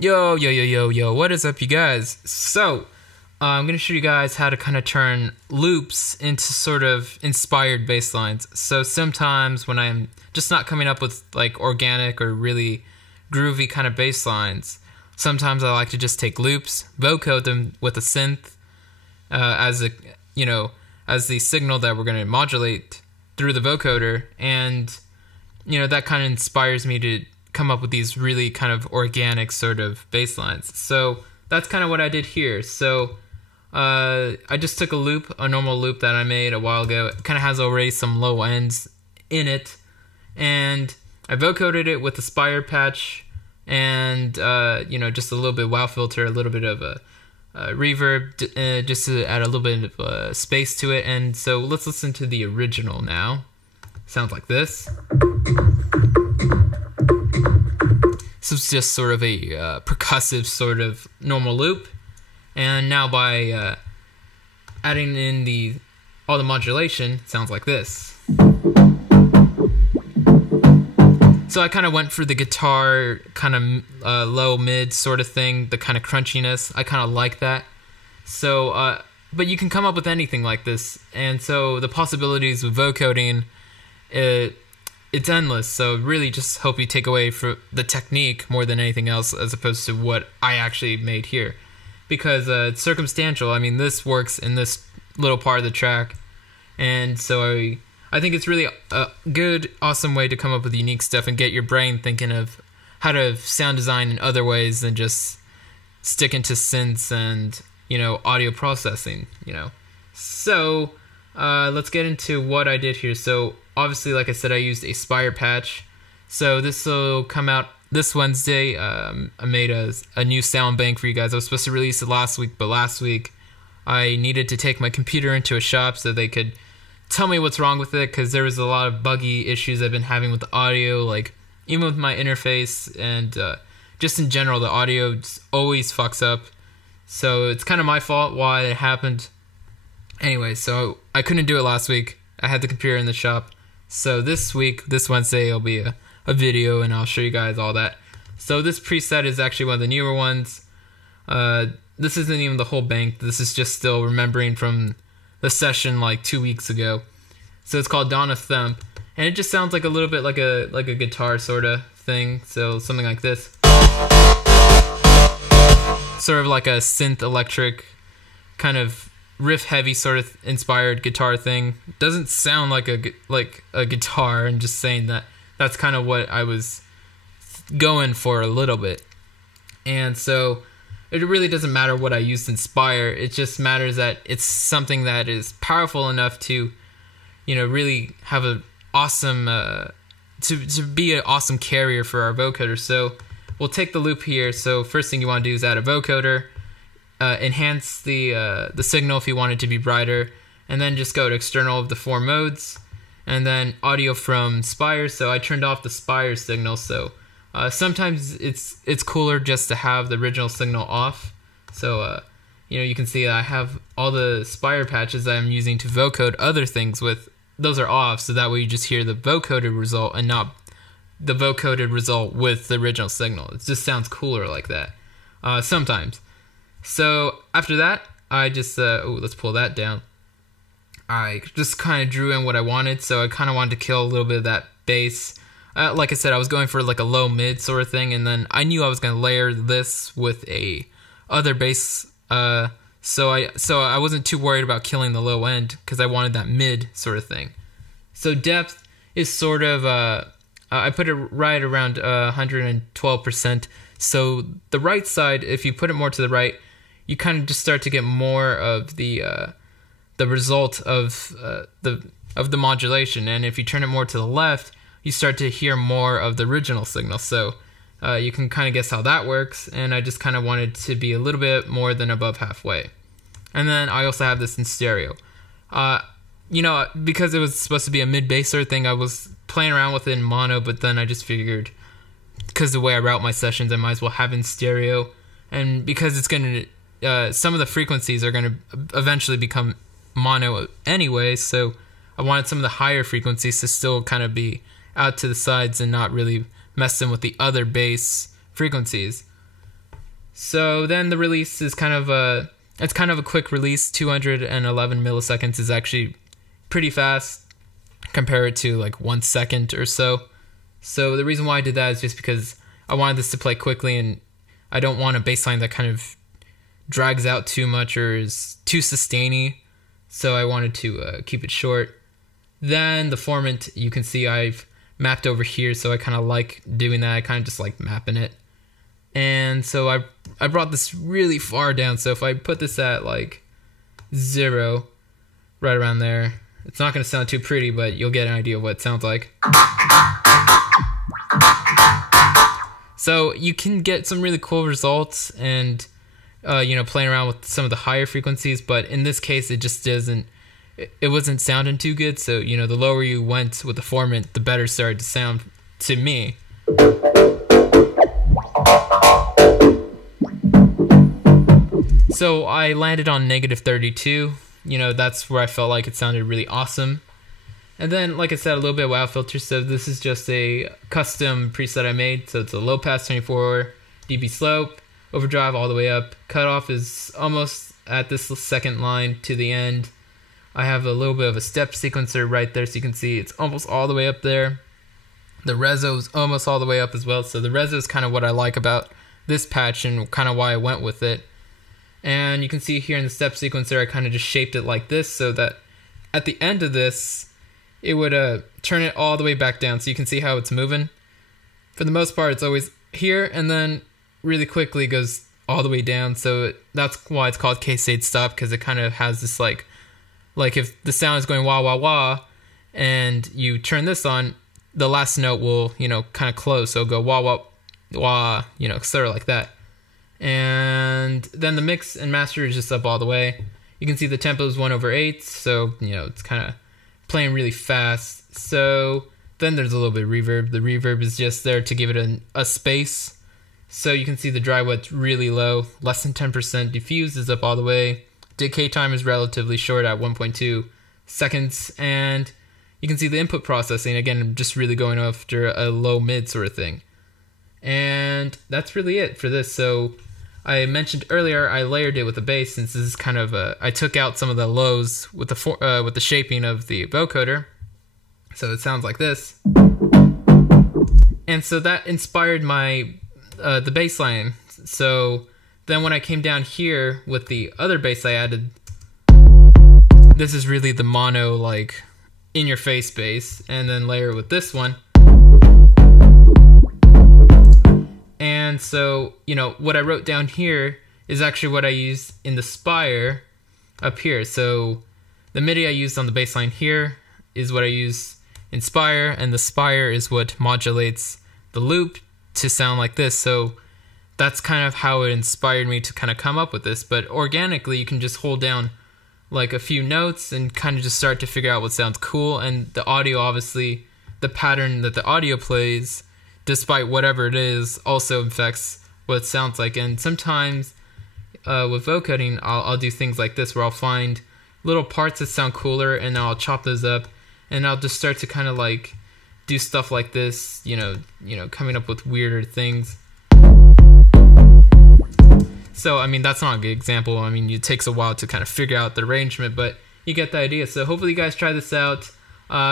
Yo, what is up, you guys? So, I'm going to show you guys how to kind of turn loops into sort of inspired bass lines. So sometimes when I'm just not coming up with like organic or really groovy kind of bass lines, sometimes I like to just take loops, vocode them with a synth as the signal that we're going to modulate through the vocoder, and that kind of inspires me to come up with these really kind of organic sort of bass lines. So that's kind of what I did here. So I just took a normal loop that I made a while ago. It kind of has already some low ends in it, and I vocoded it with a Spire patch and just a little bit of wow filter, a little bit of a reverb, just to add a little bit of space to it. And so let's listen to the original now. Sounds like this. This is just sort of a percussive sort of normal loop, and now by adding in all the modulation, it sounds like this. So I kind of went for the guitar kind of low mid sort of thing, the kind of crunchiness. I kind of like that. So, but you can come up with anything like this, and so the possibilities with vocoding, it's endless. So really just hope you take away for the technique more than anything else, as opposed to what I actually made here, because it's circumstantial. I mean, this works in this little part of the track, and so I think it's really a good, awesome way to come up with unique stuff and get your brain thinking of how to sound design in other ways than just sticking to synths and audio processing. So let's get into what I did here. So obviously, like I said, I used a Spire patch. So this will come out this Wednesday. I made a new sound bank for you guys. I was supposed to release it last week, but last week I needed to take my computer into a shop so they could tell me what's wrong with it, because there was a lot of buggy issues I've been having with the audio, like even with my interface, and just in general, the audio just always fucks up. So it's kind of my fault why it happened. Anyway, so I couldn't do it last week. I had the computer in the shop. So this week, this Wednesday, it'll be a video, and I'll show you guys all that. So this preset is actually one of the newer ones. This isn't even the whole bank. This is just still remembering from the session like 2 weeks ago. So it's called Dawn of Thump, and it just sounds like a little bit like a guitar sort of thing. So something like this, sort of like a synth electric kind of riff heavy sort of inspired guitar thing. Doesn't sound like a guitar. I'm just saying that that's kind of what I was going for a little bit. And so it really doesn't matter what I used in Spire. It just matters that it's something that is powerful enough to really have a awesome to be an awesome carrier for our vocoder. So we'll take the loop here. So first thing you want to do is add a vocoder. Enhance the signal if you want it to be brighter, and then just go to external of the 4 modes, and then audio from Spire. So I turned off the Spire signal. So sometimes it's cooler just to have the original signal off. So you can see I have all the Spire patches that I'm using to vocode other things with. Those are off, so that way you just hear the vocoded result and not the vocoded result with the original signal. It just sounds cooler like that sometimes. So after that, I just, let's pull that down. I just kind of drew in what I wanted. So I kind of wanted to kill a little bit of that bass. Like I said, I was going for like a low mid sort of thing, and then I knew I was going to layer this with a other bass. So I wasn't too worried about killing the low end, because I wanted that mid sort of thing. So depth is sort of, I put it right around 112%. So the right side, if you put it more to the right, you kind of just start to get more of the result of the modulation, and if you turn it more to the left, you start to hear more of the original signal. So you can kind of guess how that works, and I just kind of wanted to be a little bit more than above halfway. And then I also have this in stereo. Because it was supposed to be a mid bass sort of thing, I was playing around with it in mono, but then I just figured, because the way I route my sessions, I might as well have in stereo, and because it's going to some of the frequencies are going to eventually become mono anyway, so I wanted some of the higher frequencies to still kind of be out to the sides and not really messing with the other bass frequencies. So then the release is kind of a quick release. 211 milliseconds is actually pretty fast compared to like 1 second or so. So the reason why I did that is just because I wanted this to play quickly, and I don't want a bass line that kind of drags out too much or is too sustainy. So I wanted to keep it short. Then the formant, you can see I've mapped over here, so I kind of like doing that. I kind of just like mapping it. And so I brought this really far down, so if I put this at like 0, right around there, it's not going to sound too pretty, but you'll get an idea of what it sounds like. So you can get some really cool results and, playing around with some of the higher frequencies, but in this case, it just it wasn't sounding too good. So, the lower you went with the formant, the better it started to sound to me. So I landed on -32. That's where I felt like it sounded really awesome. And then, like I said, a little bit of wow filter. So this is just a custom preset I made. So it's a low pass 24 dB slope, overdrive all the way up. Cutoff is almost at this second line to the end. I have a little bit of a step sequencer right there, so you can see it's almost all the way up there. The reso is almost all the way up as well. So the reso is kind of what I like about this patch and kind of why I went with it. And you can see here in the step sequencer, I kind of just shaped it like this so that at the end of this, it would turn it all the way back down. So you can see how it's moving. For the most part, it's always here and then really quickly goes all the way down. So that's why it's called K-State Stop, because it kind of has this like if the sound is going wah, wah, wah, and you turn this on, the last note will, kind of close. So it'll go wah, wah, wah, sort of like that. And then the mix and master is just up all the way. You can see the tempo is 1/8, so it's kind of playing really fast. So then there's a little bit of reverb. The reverb is just there to give it a space. So you can see the dry wet's really low, less than 10%. Diffuse is up all the way. Decay time is relatively short at 1.2 seconds, and you can see the input processing again just really going after a low mid sort of thing. And that's really it for this. So I mentioned earlier I layered it with the bass, since this is kind of I took out some of the lows with the shaping of the vocoder, so it sounds like this. And so that inspired my the bass line. So then when I came down here with the other bass I added, this is really the mono like in your face bass, and then layer it with this one. And so, what I wrote down here is actually what I used in the Spire up here. So the MIDI I used on the bass line here is what I use in Spire, and the Spire is what modulates the loop to sound like this. So that's kind of how it inspired me to kind of come up with this. But organically, you can just hold down like a few notes and kind of just start to figure out what sounds cool. And the audio, obviously, the pattern that the audio plays, despite whatever it is, also affects what it sounds like. And sometimes with vocoding, I'll do things like this where I'll find little parts that sound cooler and I'll chop those up, and I'll just start to kind of like do stuff like this, coming up with weirder things. So, I mean, that's not a good example. I mean, it takes a while to kind of figure out the arrangement, but you get the idea. So hopefully you guys try this out.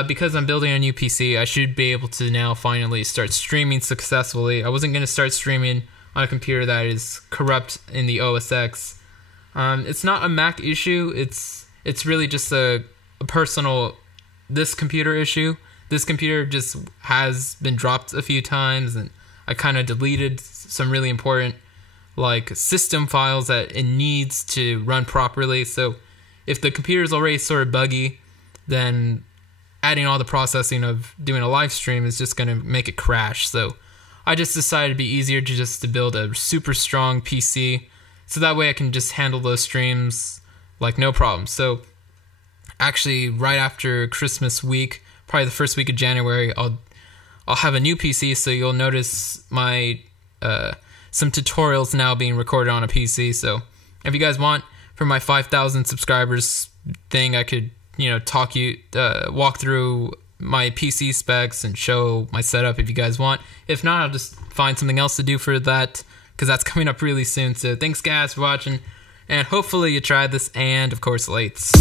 Because I'm building a new PC, I should be able to now finally start streaming successfully. I wasn't going to start streaming on a computer that is corrupt in the OS X. It's not a Mac issue. It's really just a personal this computer issue. This computer just has been dropped a few times, and I kind of deleted some really important like system files that it needs to run properly. So if the computer is already sort of buggy, then adding all the processing of doing a live stream is just going to make it crash. So I just decided it'd be easier to build a super strong PC, so that way I can just handle those streams like no problem. So actually right after Christmas week, probably the first week of January, I'll have a new PC, so you'll notice my some tutorials now being recorded on a PC. So if you guys want, for my 5,000 subscribers thing, I could walk through my PC specs and show my setup if you guys want. If not, I'll just find something else to do for that because that's coming up really soon. So thanks guys for watching, and hopefully you tried this, and of course lights.